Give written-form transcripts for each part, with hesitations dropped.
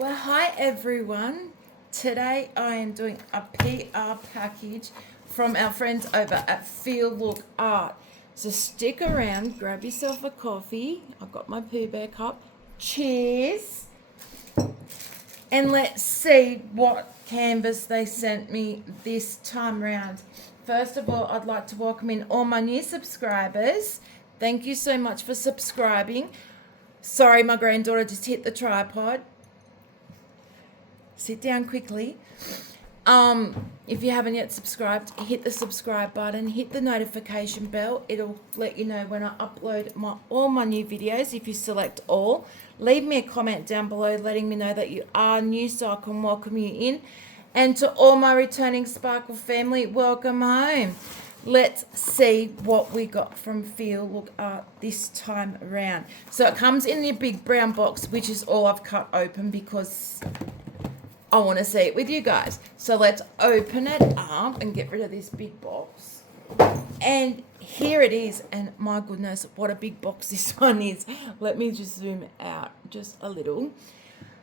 Well, hi everyone. Today I am doing a PR package from our friends over at FeeLook Art. So stick around, grab yourself a coffee. I've got my Pooh Bear cup. Cheers. And let's see what canvas they sent me this time round. First of all, I'd like to welcome in all my new subscribers. Thank you so much for subscribing. Sorry, my granddaughter just hit the tripod. Sit down quickly. If you haven't yet subscribed, hit the subscribe button, hit the notification bell. It'll let you know when I upload all my new videos. If you select all, leave me a comment down below letting me know that you are new so I can welcome you in. And to all my returning Sparkle family, welcome home. Let's see what we got from FeeLook Art this time around. So it comes in the big brown box, which is all I've cut open because I want to see it with you guys. So let's open it up and get rid of this big box. And here it is. And my goodness, what a big box this one is. Let me just zoom out just a little.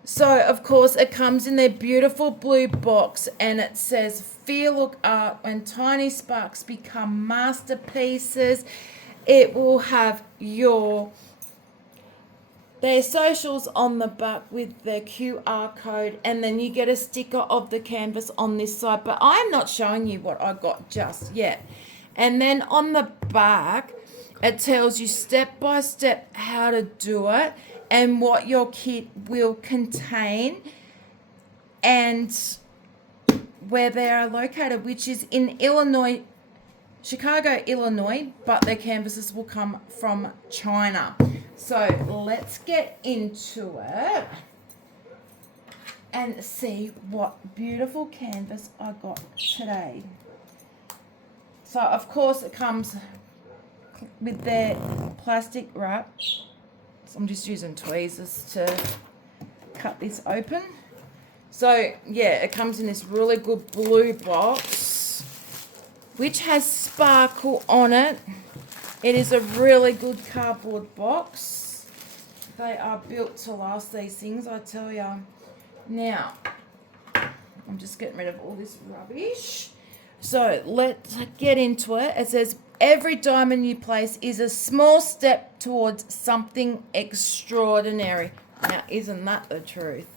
So, of course, it comes in their beautiful blue box and it says FeeLook Art, when tiny sparks become masterpieces. It will have their socials on the back with their QR code, and then you get a sticker of the canvas on this side. But I'm not showing you what I got just yet. And then on the back, it tells you step by step how to do it and what your kit will contain and where they are located, which is in Illinois, Chicago, Illinois, but their canvases will come from China. So let's get into it and see what beautiful canvas I got today. So of course it comes with their plastic wrap. So I'm just using tweezers to cut this open. So yeah, it comes in this really good blue box, which has sparkle on it. It is a really good cardboard box. They are built to last, these things, I tell you. Now, I'm just getting rid of all this rubbish. So let's get into it. It says, every diamond you place is a small step towards something extraordinary. Now, isn't that the truth?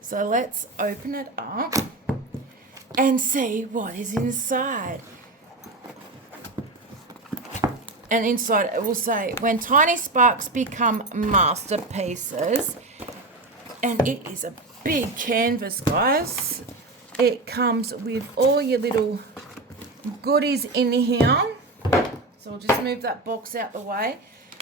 So let's open it up and see what is inside. And inside it will say, when tiny sparks become masterpieces. And it is a big canvas, guys. It comes with all your little goodies in here. So I'll just move that box out the way.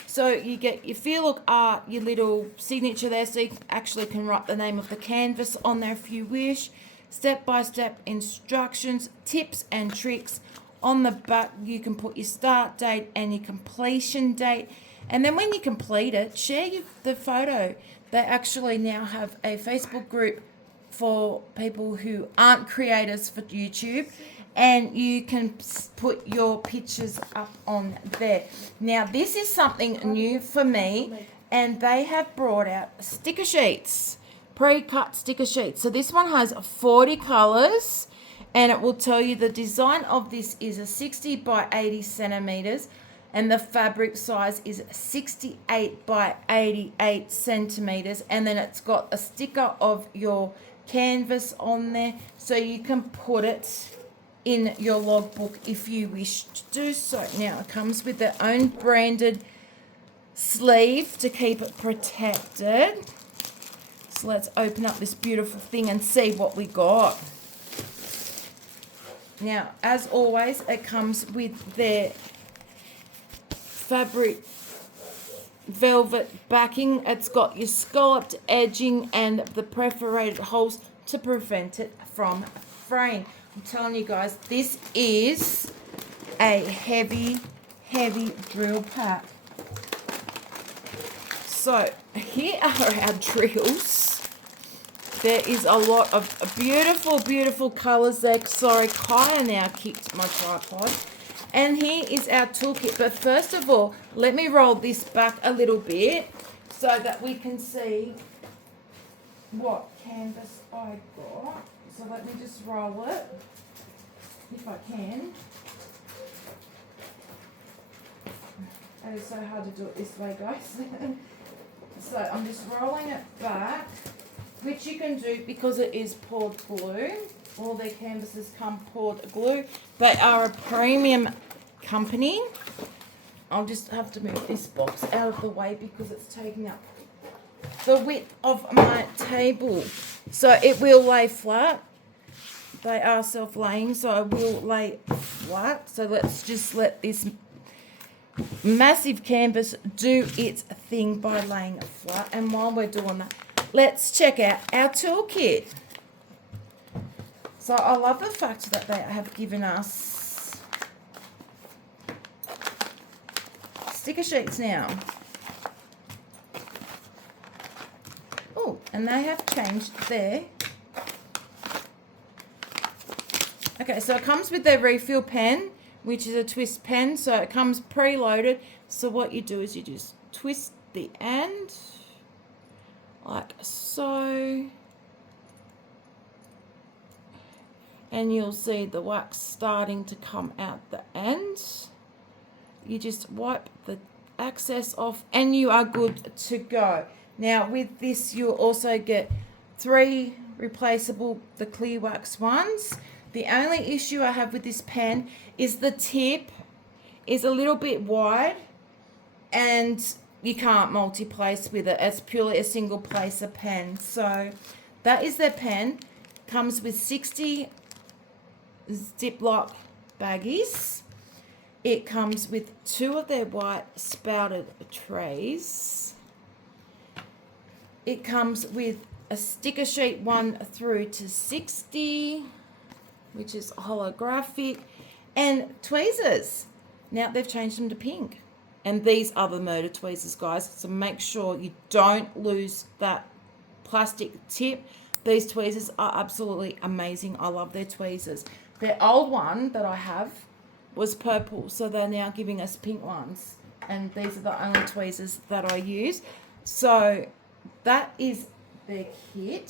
So you get your FeeLook Art, your little signature there, so you actually can write the name of the canvas on there if you wish. Step-by-step instructions, tips and tricks. On the back, you can put your start date and your completion date. And then when you complete it, share the photo. They actually now have a Facebook group for people who aren't creators for YouTube. And you can put your pictures up on there. Now, this is something new for me. And they have brought out sticker sheets, pre-cut sticker sheets. So this one has 40 colours. And it will tell you the design of this is a 60 by 80 centimeters, and the fabric size is 68 by 88 centimeters. And then it's got a sticker of your canvas on there, so you can put it in your logbook if you wish to do so. Now it comes with their own branded sleeve to keep it protected. So let's open up this beautiful thing and see what we got. Now, as always, it comes with their fabric velvet backing. It's got your scalloped edging and the perforated holes to prevent it from fraying. I'm telling you guys, this is a heavy, heavy drill pack. So, here are our drills. There is a lot of beautiful, beautiful colours there. Sorry, Kaya now kicked my tripod. And here is our toolkit. But first of all, let me roll this back a little bit so that we can see what canvas I got. So let me just roll it, if I can. It is so hard to do it this way, guys. So I'm just rolling it back, which you can do because it is poured glue. All their canvases come poured glue. They are a premium company. I'll just have to move this box out of the way because it's taking up the width of my table. So it will lay flat. They are self-laying, so I will lay flat. So let's just let this massive canvas do its thing by laying flat. And while we're doing that, let's check out our toolkit. So I love the fact that they have given us sticker sheets now. Oh, and they have changed there. Okay, so it comes with their refill pen, which is a twist pen, so it comes preloaded. So what you do is you just twist the end like so, and you'll see the wax starting to come out the end. You just wipe the excess off and you are good to go. Now with this you'll also get 3 replaceable, the clear wax ones. The only issue I have with this pen is the tip is a little bit wide and you can't multi-place with it. It's purely a single placer pen. So that is their pen. Comes with 60 Ziploc baggies. It comes with 2 of their white spouted trays. It comes with a sticker sheet 1 through to 60, which is holographic, and tweezers. Now they've changed them to pink. And these are the murder tweezers, guys. So make sure you don't lose that plastic tip. These tweezers are absolutely amazing. I love their tweezers. Their old one that I have was purple, so they're now giving us pink ones. And these are the only tweezers that I use. So that is their kit.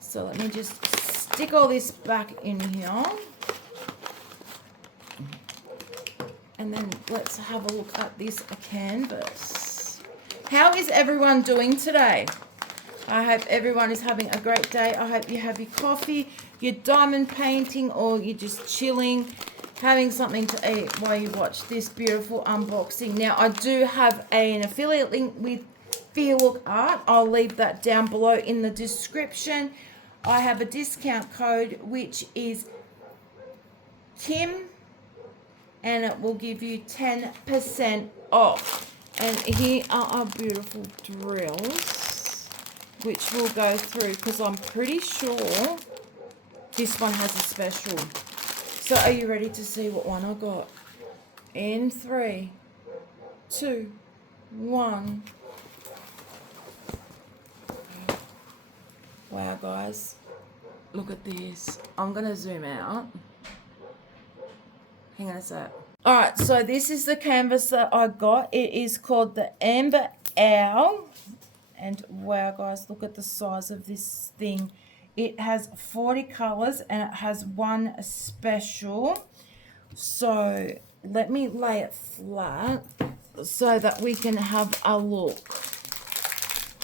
So let me just stick all this back in here. And then let's have a look at this canvas. How is everyone doing today? I hope everyone is having a great day. I hope you have your coffee, your diamond painting, or you're just chilling, having something to eat while you watch this beautiful unboxing. Now, I do have an affiliate link with FeeLook Art. I'll leave that down below in the description. I have a discount code which is Kim, and it will give you 10% off. And here are our beautiful drills, which we'll go through because I'm pretty sure this one has a special. So are you ready to see what one I got? In 3, 2, 1. Wow, guys, look at this. I'm going to zoom out. Hang on a sec. All right, so this is the canvas that I got. It is called the Amber Owl. And wow, guys, look at the size of this thing. It has 40 colors and it has 1 special. So let me lay it flat so that we can have a look.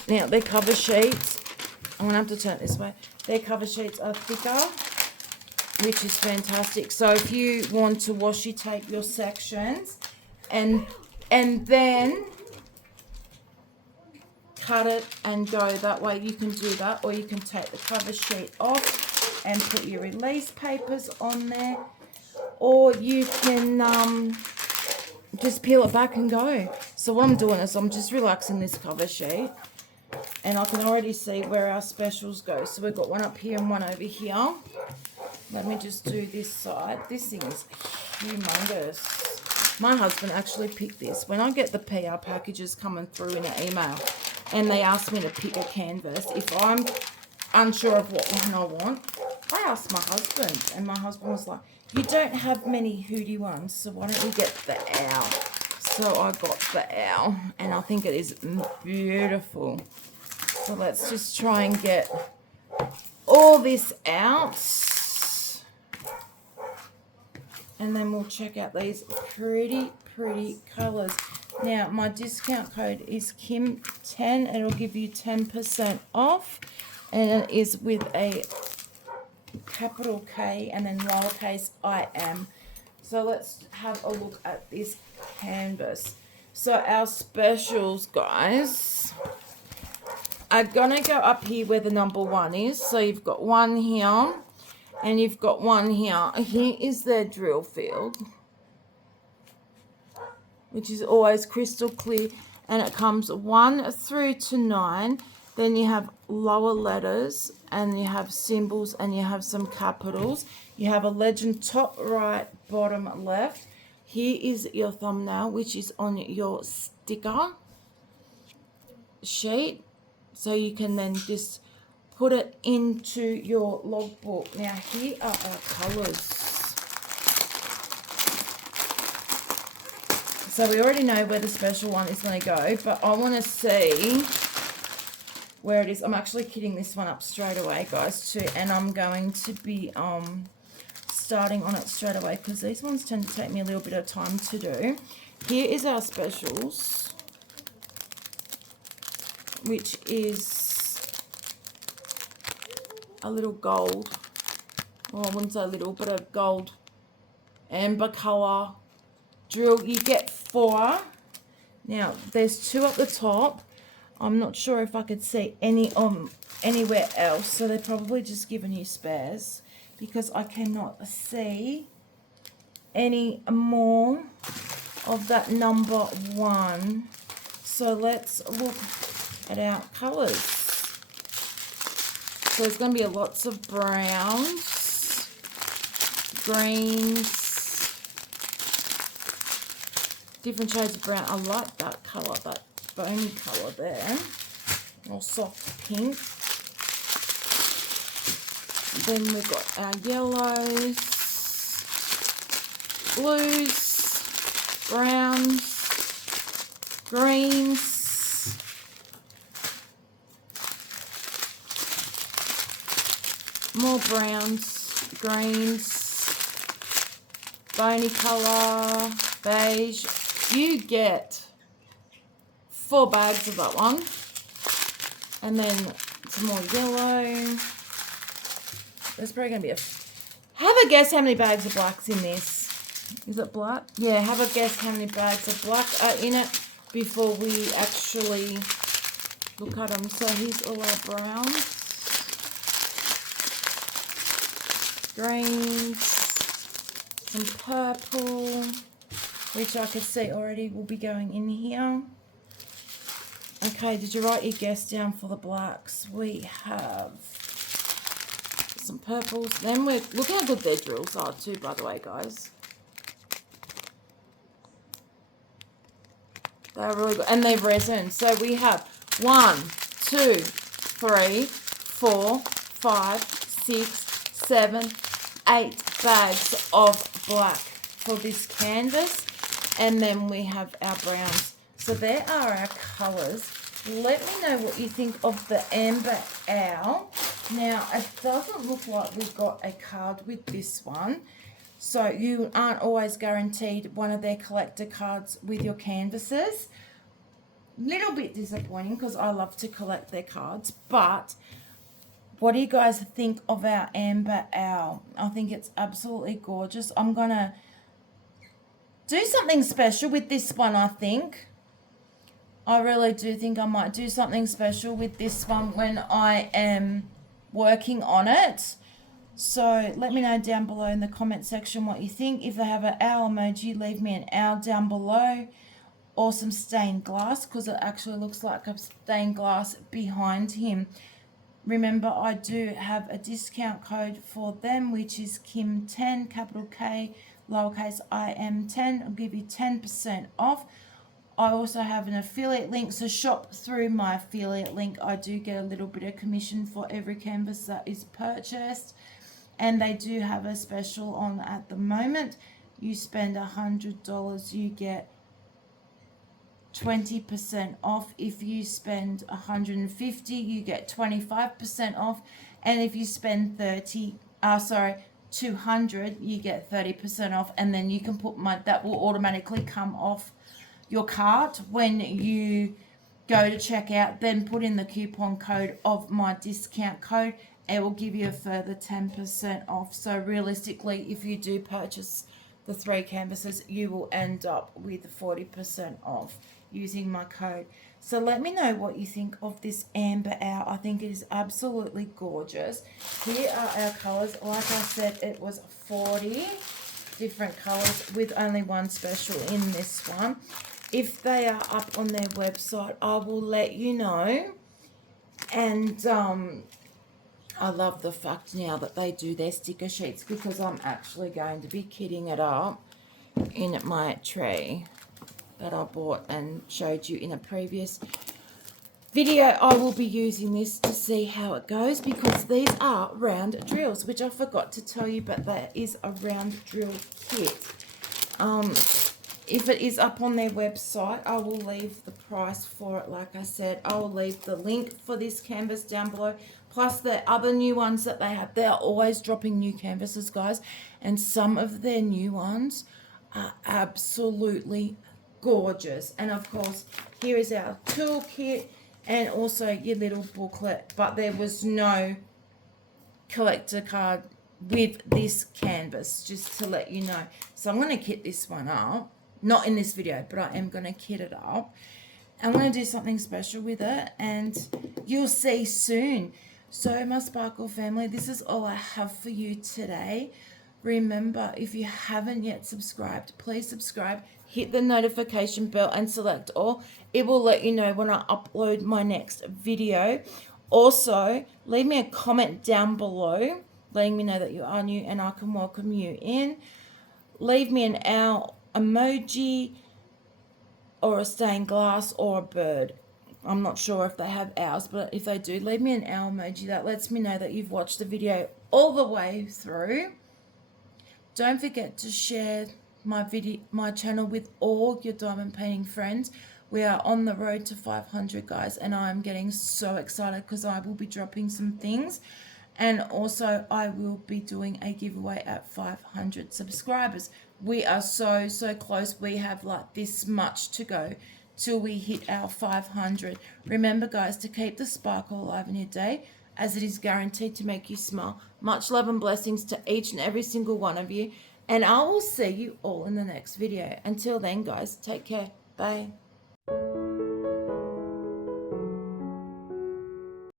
Now, their cover sheets, I'm going to have to turn it this way. Their cover sheets are thicker, which is fantastic. So if you want to washi tape your sections and then cut it and go that way, you can do that, or you can take the cover sheet off and put your release papers on there, or you can just peel it back and go. So what I'm doing is I'm just relaxing this cover sheet, and I can already see where our specials go. So we've got one up here and one over here. Let me just do this side. This thing is humongous. My husband actually picked this. When I get the PR packages coming through in an email and they ask me to pick a canvas, if I'm unsure of what one I want, I ask my husband. And my husband was like, you don't have many hootie ones, so why don't you get the owl? So I got the owl, and I think it is beautiful. So let's just try and get all this out. And then we'll check out these pretty colours. Now, my discount code is Kim10. It'll give you 10% off. And it is with a capital K and then lowercase I am. So let's have a look at this canvas. So our specials, guys, are going to go up here where the number 1 is. So you've got one here. And you've got one here. Here is their drill field, which is always crystal clear. And it comes 1 through to 9. Then you have lower letters, and you have symbols, and you have some capitals. You have a legend top right, bottom left. Here is your thumbnail, which is on your sticker sheet. So you can then just put it into your logbook. Now, here are our colours. So we already know where the special one is going to go, but I want to see where it is. I'm actually kitting this one up straight away, guys, too, and I'm going to be starting on it straight away because these ones tend to take me a little bit of time to do. Here is our specials, which is a little gold, well, I wouldn't say little, but a gold amber colour drill. You get 4. Now, there's 2 at the top. I'm not sure if I could see any anywhere else, so they're probably just giving you spares because I cannot see any more of that number 1. So let's look at our colours. So there's going to be lots of browns, greens, different shades of brown. I like that colour, that bony colour there, or soft pink. Then we've got our yellows, blues, browns, greens, more browns, greens, bony colour, beige. You get 4 bags of that one. And then some more yellow. There's probably going to be have a guess how many bags of black's in this. Is it black? Yeah, have a guess how many bags of black are in it before we actually look at them. So here's all our browns, greens, some purple, which I could see already will be going in here. Okay, did you write your guess down for the blacks? We have some purples. Then look how good their drills are too, by the way, guys. They're really good. And they've resin. So we have 1, 2, 3, 4, 5, 6, 7, 8 bags of black for this canvas. And then we have our browns. So there are our colours. Let me know what you think of the Amber Owl. Now, it doesn't look like we've got a card with this one. So you aren't always guaranteed one of their collector cards with your canvases. Little bit disappointing because I love to collect their cards. But what do you guys think of our Amber Owl? I think it's absolutely gorgeous. I'm going to do something special with this one, I think. I really do think I might do something special with this one when I am working on it. So let me know down below in the comment section what you think. If they have an owl emoji, leave me an owl down below, or some stained glass, because it actually looks like a stained glass behind him. Remember, I do have a discount code for them, which is Kim10, capital K, lowercase I am 10. I'll give you 10% off. I also have an affiliate link, so shop through my affiliate link. I do get a little bit of commission for every canvas that is purchased. And they do have a special on at the moment. You spend $100, you get 20% off. If you spend 150, you get 25% off. And if you spend 200, you get 30% off. And then you can put that will automatically come off your cart when you go to checkout. Then put in the coupon code of my discount code. It will give you a further 10% off. So realistically, if you do purchase the 3 canvases, you will end up with 40% off using my code. So let me know what you think of this amber owl. I think it is absolutely gorgeous. Here are our colors. Like I said, it was 40 different colors with only one special in this one. If they are up on their website, I will let you know. And I love the fact now that they do their sticker sheets, because I'm actually going to be kitting it up in my tray that I bought and showed you in a previous video. I will be using this to see how it goes, because these are round drills, which I forgot to tell you, but that is a round drill kit. If it is up on their website, I will leave the price for it. Like I said, I will leave the link for this canvas down below, plus the other new ones that they have. They're always dropping new canvases, guys, and some of their new ones are absolutely gorgeous. And of course, here is our toolkit and also your little booklet, but there was no collector card with this canvas, just to let you know. So I'm going to kit this one up. Not in this video, but I am going to kit it up. I'm going to do something special with it, and you'll see soon. So my Sparkle family, this is all I have for you today. Remember, if you haven't yet subscribed, please subscribe. Hit the notification bell and select all. It will let you know when I upload my next video. Also, leave me a comment down below letting me know that you are new and I can welcome you in. Leave me an owl emoji or a stained glass or a bird. I'm not sure if they have owls, but if they do, leave me an owl emoji. That lets me know that you've watched the video all the way through. Don't forget to share my channel with all your diamond painting friends. We are on the road to 500, guys, and I'm getting so excited because I will be dropping some things. And also, I will be doing a giveaway at 500 subscribers. We are so close. We have like this much to go till we hit our 500. Remember, guys, to keep the sparkle alive in your day, as it is guaranteed to make you smile. Much love and blessings to each and every single one of you. And I will see you all in the next video. Until then, guys, take care. Bye.